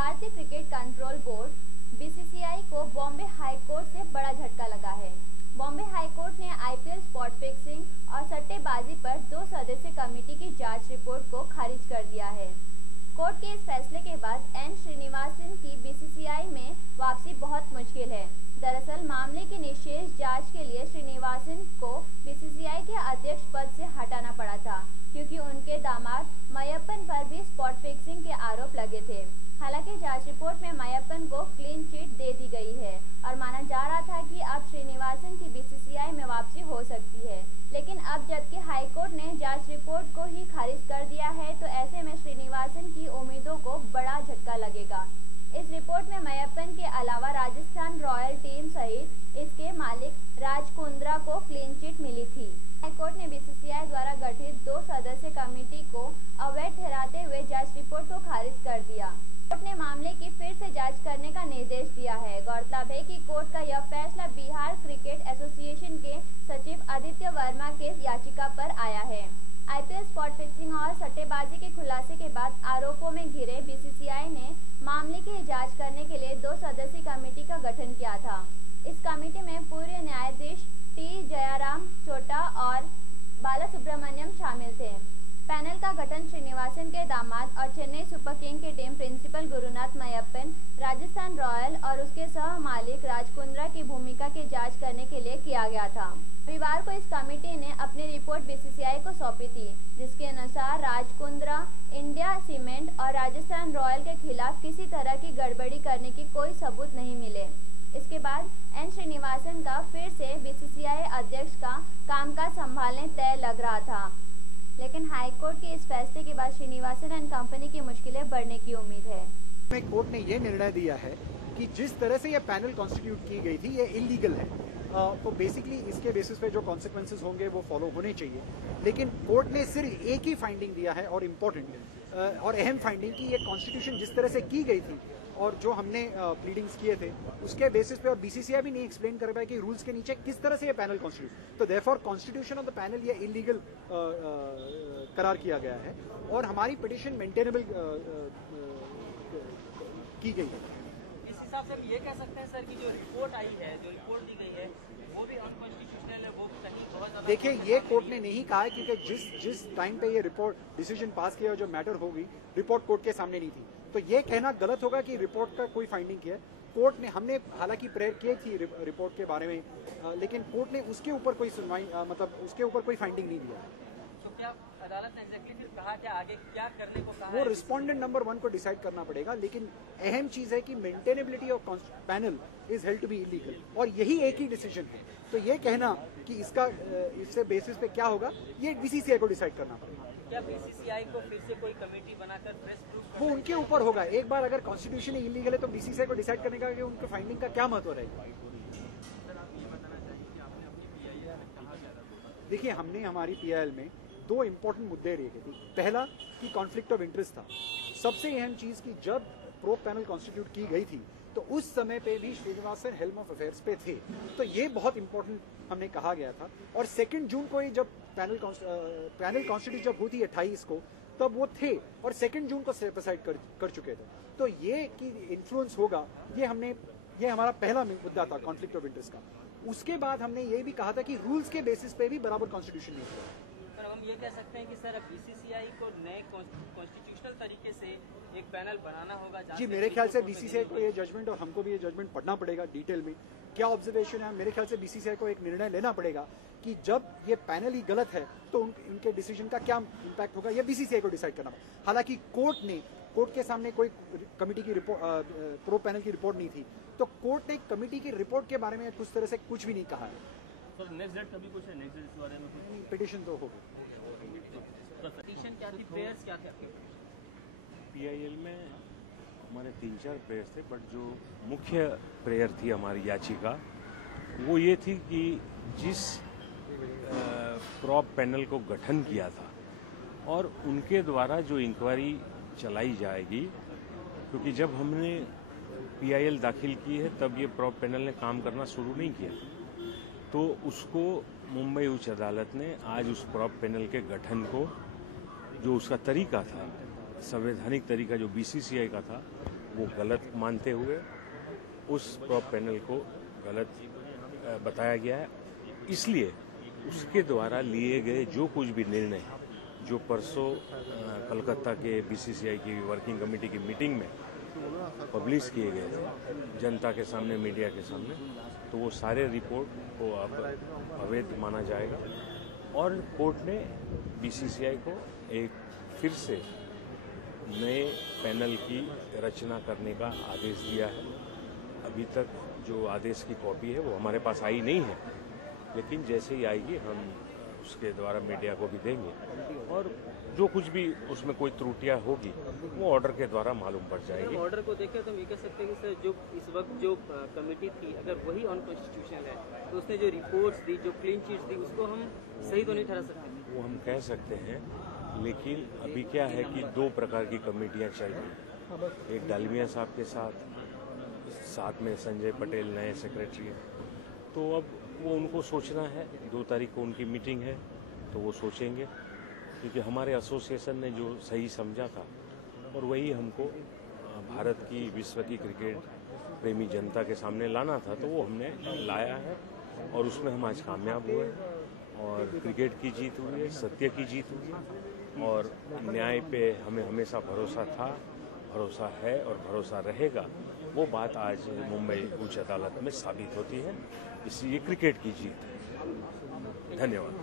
भारतीय cricket control board BCCI को Bombay high court से बड़ा झटका लगा है। बॉम्बे हाई कोर्ट ने आईपीएल स्पॉट फिक्सिंग और सट्टेबाजी पर 2 सदस्यीय कमेटी की जांच रिपोर्ट को खारिज कर दिया है। कोर्ट के इस फैसले के बाद एन श्रीनिवासन की बीसीसीआई में वापसी बहुत मुश्किल है। दरअसल मामले की निशेष जांच के लिए श्रीनिवासन को बीसीसीआई के अध्यक्ष पद से हटाना पड़ा था, क्योंकि उनके दामाद मय्यप्पन पर भी स्पॉट फिक्सिंग के आरोप लगे थे। हालांकि जांच रिपोर्ट में मय्यप्पन को क्लीन चिट दे दी गई है और माना जा रहा था कि अब श्रीनिवासन की बीसीसीआई में वापसी हो सकती है, लेकिन अब जबकि हाईकोर्ट ने जांच रिपोर्ट को ही खारिज कर दिया है, तो ऐसे में श्रीनिवासन की उम्मीदों को बड़ा झटका लगेगा। इस रिपोर्ट में मय्यप्पन के अलावा राजस्थान रॉयल टीम सहित इसके मालिक राज कुंद्रा को क्लीन चिट मिली थी। हाईकोर्ट ने बीसीसीआई द्वारा गठित 2 सदस्यीय कमेटी को अवैध ठहराते हुए जांच रिपोर्ट को खारिज कर दिया। कोर्ट ने मामले की फिर से जांच करने का निर्देश दिया है। गौरतलब है कि कोर्ट का यह फैसला बिहार क्रिकेट एसोसिएशन के सचिव आदित्य वर्मा के याचिका पर आया है। आईपीएल स्पॉट फिक्सिंग और सट्टेबाजी के खुलासे के बाद आरोपों में घिरे बीसीसीआई ने मामले की जांच करने के लिए 2 सदस्यीय कमेटी का गठन किया था। इस कमेटी में पूर्व न्यायाधीश टी जयराम चोटा और बालासुब्रमण्यम शामिल थे। पैनल का गठन श्रीनिवासन के दामाद और चेन्नई सुपर किंग के team principal Gurunath Meiyappan, Rajasthan royal और उसके सह मालिक राज कुंद्रा की भूमिका की जांच करने के लिए किया गया था। रविवार को इस कमेटी ने अपनी रिपोर्ट बीसीसीआई को सौंपी थी, जिसके अनुसार राज कुंद्रा, इंडिया सीमेंट और राजस्थान रॉयल के खिलाफ किसी तरह की गड़बड़ी करने की कोई सबूत नहीं मिले। इसके बाद एन श्रीनिवासन का फिर से बीसीसीआई अध्यक्ष का कामकाज संभालने तय लग रहा था, लेकिन हाईकोर्ट के इस फैसले के बाद श्रीनिवासन एंड कंपनी की मुश्किलें बढ़ने की उम्मीद है। कोर्ट ने यह निर्णय दिया है कि जिस तरह से यह पैनल कॉन्स्टिट्यूट की गई थी, ये इलीगल है। तो बेसिकली इसके बेसिस पे जो कॉन्सिक्वेंसेस होंगे वो फॉलो होने चाहिए, लेकिन कोर्ट ने सिर्फ एक ही फाइंडिंग दिया है और इम्पोर्टेंट और अहम फाइंडिंग कि ये कॉन्स्टिट्यूशन जिस तरह से की गई थी और जो हमने प्लीडिंग्स किए थे उसके बेसिस पे, और बीसीसीआई भी नहीं एक्सप्लेन कर पाया कि रूल्स के नीचे किस तरह से ये पैनल कॉन्स्टिट्यूट, तो therefore constitution of the panel ये इलीगल करार किया गया है और हमारी पिटिशन मेंटेनेबल की गई है। इस हिसाब से हम ये कह सकते हैं सर कि जो रिपोर्ट आई है, जो रिपोर्ट दी गई है, वो भी अनकॉन्स्टिट्यूशनल है, वो कहीं बहुत ज्यादा। देखिए, ये कोर्ट ने नहीं कहा है, क्योंकि जिस टाइम पे ये रिपोर्ट डिसीजन पास किया, जो मैटर होगी, रिपोर्ट कोर्ट के सामने नहीं थी, तो ये कहना गलत होगा कि रिपोर्ट का कोई फाइंडिंग किया। कोर्ट ने, हमने हालांकि प्रेयर की थी रिपोर्ट के बारे में, लेकिन कोर्ट ने उसके ऊपर कोई सुनवाई, मतलब उसके ऊपर कोई फाइंडिंग नहीं दिया। तो क्या अदालत ने एग्जैक्टली फिर कहा क्या, आगे क्या करने को कहा? वो रिस्पोंडेंट नंबर 1 को डिसाइड करना पड़ेगा, लेकिन अहम चीज है कि maintainability of panel is held to be illegal, और यही एक ही डिसीजन है। तो ये कहना कि इससे बेसिस पे क्या होगा, ये बीसीसीआई को डिसाइड करना पड़ेगा। क्या बीसीसीआई को फिर से कोई कमेटी बनाकर प्रेस प्रूफ, वो उनके ऊपर होगा। एक बार अगर कॉन्स्टिट्यूशन इलीगल है तो बीसीसीआई को डिसाइड करने का कि उनके फाइंडिंग का क्या महत्व रहेगा। देखिए, हमने हमारी पीआईएल में 2 इंपॉर्टेंट मुद्दे रखे थे। पहला कि कॉन्फ्लिक्ट ऑफ इंटरेस्ट था। सबसे अहम चीज कि जब प्रो पैनल कॉन्स्टिट्यूट की गई थी तो उस समय पे भी श्रीनिवासन हेल्म ऑफ अफेयर्स पे थे, तो ये बहुत इंपॉर्टेंट हमने कहा गया था। और 2 जून को ही जब पैनल कॉन्स्टिट्यूट जब हुई थी 28 को, तब वो थे और 2 जून को डिसाइड कर चुके थे। तो ये कि इन्फ्लुएंस होगा, ये हमारा पहला मुद्दा था कॉन्फ्लिक्ट ऑफ इंटरेस्ट का। उसके बाद हमने ये भी कहा था कि रूल्स के बेसिस पे भी बराबर कॉन्स्टिट्यूशन नहीं हुआ। सर, हम ये कह सकते हैं कि सर अब बीसीसीआई को नए कॉन्स्टिट्यूशनल तरीके से एक पैनल बनाना होगा। जी, मेरे ख्याल से बीसीसीआई को ये जजमेंट, और हमको भी ये जजमेंट पढ़ना पड़ेगा डिटेल में, क्या ऑब्जर्वेशन है। मेरे ख्याल से बीसीसीआई को एक निर्णय लेना पड़ेगा कि जब ये पैनल ही गलत है तो उनके डिसीजन का क्या इम्पैक्ट होगा, ये बीसीसीआई को डिसाइड करना पड़ेगा। हालांकि कोर्ट के सामने कोई कमेटी की रिपोर्ट, प्रो पैनल की रिपोर्ट नहीं थी, तो कोर्ट ने कमेटी की रिपोर्ट के बारे में कुछ तरह से कुछ भी नहीं कहा है। सर, नेक्स्ट डेट कभी कुछ है? नेक्स्ट डेट के बारे में कुछ? पिटिशन तो होगी। पिटीशन क्या थी, प्रेयर्स क्या थे? पीआईएल में हमारे 3-4 प्रेयर्स थे, बट जो मुख्य प्रेयर थी हमारी याचिका, वो ये थी कि जिस प्रॉप पैनल को गठन किया था और उनके द्वारा जो इंक्वायरी चलाई जाएगी, क्योंकि जब हमने पीआईएल दाखिल की है तब ये प्रॉप पैनल ने काम करना शुरू नहीं किया, तो उसको मुंबई उच्च अदालत ने आज उस प्रॉप पैनल के गठन को, जो उसका तरीका था, संवैधानिक तरीका जो बीसीसीआई का था, वो गलत मानते हुए उस प्रॉप पैनल को गलत बताया गया है। इसलिए उसके द्वारा लिए गए जो कुछ भी निर्णय जो परसों कलकत्ता के बीसीसीआई की वर्किंग कमेटी की मीटिंग में पब्लिश किए गए थे जनता के सामने, मीडिया के सामने, तो वो सारे रिपोर्ट को अब अवैध माना जाएगा और कोर्ट ने बीसीसीआई को एक फिर से नए पैनल की रचना करने का आदेश दिया है। अभी तक जो आदेश की कॉपी है वो हमारे पास आई नहीं है, लेकिन जैसे ही आएगी हम उसके द्वारा मीडिया को भी देंगे और जो कुछ भी उसमें कोई त्रुटियां होगी वो ऑर्डर के द्वारा मालूम पड़ जाएगी। ऑर्डर को देखें तो हम ये कह सकते हैं कि सर जो इस वक्त जो कमेटी थी अगर वही अनकॉन्स्टिट्यूशनल है तो उसने जो रिपोर्ट्स दी, जो क्लीन चिट्स दी, उसको हम सही तो नहीं ठहरा सकते। वो हम कह सकते हैं, लेकिन अभी क्या है कि दो प्रकार की कमेटियां चल रही, एक डालमिया साहब के साथ में संजय पटेल नए सेक्रेटरी हैं, तो अब वो उनको सोचना है। 2 तारीख को उनकी मीटिंग है तो वो सोचेंगे, क्योंकि हमारे एसोसिएशन ने जो सही समझा था और वही हमको भारत की, विश्व की क्रिकेट प्रेमी जनता के सामने लाना था, तो वो हमने लाया है और उसमें हम आज कामयाब हुए और क्रिकेट की जीत हुई है, सत्य की जीत हुई है और न्याय पे हमें हमेशा भरोसा था, भरोसा है और भरोसा रहेगा। वो बात आज मुंबई उच्च अदालत में साबित होती है, इसलिए क्रिकेट की जीत है। धन्यवाद।